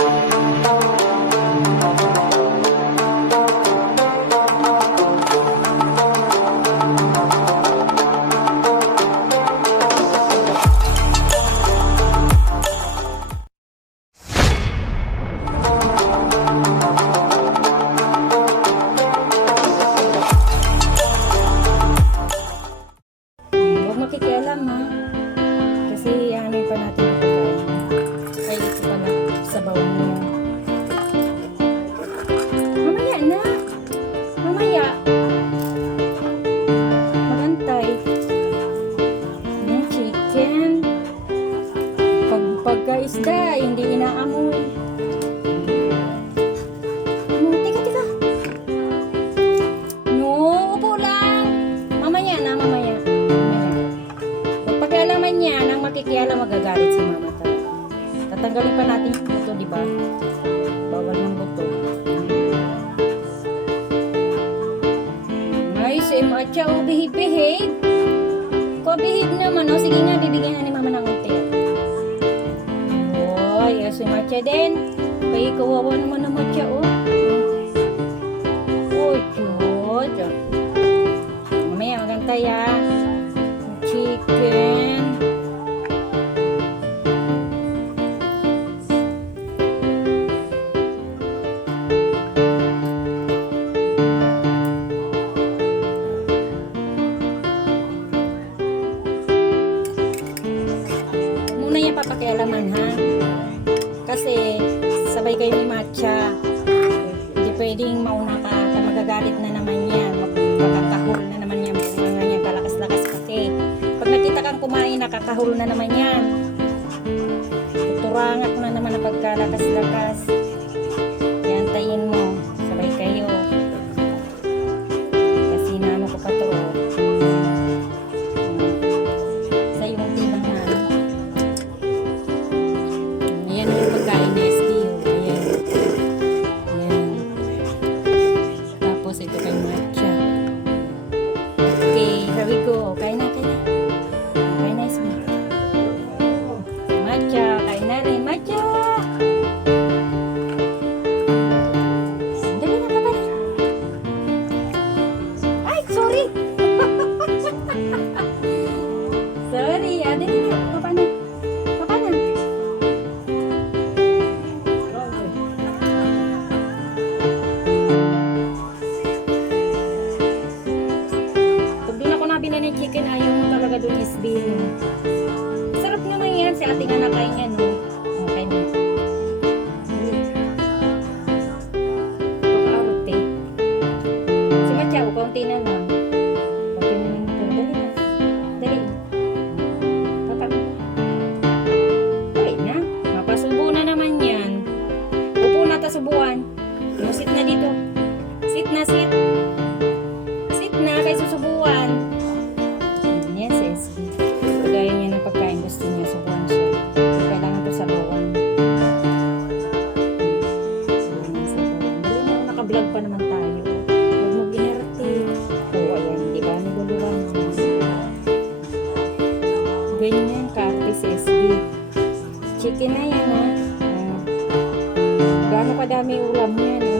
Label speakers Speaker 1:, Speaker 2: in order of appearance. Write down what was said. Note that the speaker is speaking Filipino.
Speaker 1: Huwag pagkaisda, hindi inaamoy. Ano, teka, teka. No, upo lang. Na, mamaya. Huwag pag-alaman niya nang makikialam magagalit si mama talaga. Tatanggalin pa natin yung buto, di ba? Bawal ng buto. Ay, si Macha, oh, behave, behave. Ko, behave naman, oh. Sige nga, bibigyan na ni mama ng unti. Oy, ah, si Macha din. Kaya kawawa naman ng Macha, oh. Oh, cute. Mamaya, magantay, ah. Chicken. Muna yung papakialaman ha. Sabay kayo ni Matcha. Hindi pwedeng mauna ka. ka magagalit na naman yan. Magkakahul na naman yan. Mga yan kalakas-lakas kasi. Pag nakita kang kumain, nakakahul na naman yan. Tuturangat na naman ang pagkalakas-lakas. Sorry, ah, No, sit na dito. Sit na, sit. Sit na kay susubuan. Yes, yes. Kagaya niya ng pagkain gusto niya, subuan siya. So, kailangan to sa bawan. Kailangan sa bawan. Dali na, naka-vlog pa naman tayo. Huwag mo ginarte. Oo, ayan, di ba? Naguluran mo. Ganyan, karte si SB. Chicken na yan, ha? Gaano kadami ulam yan, oh.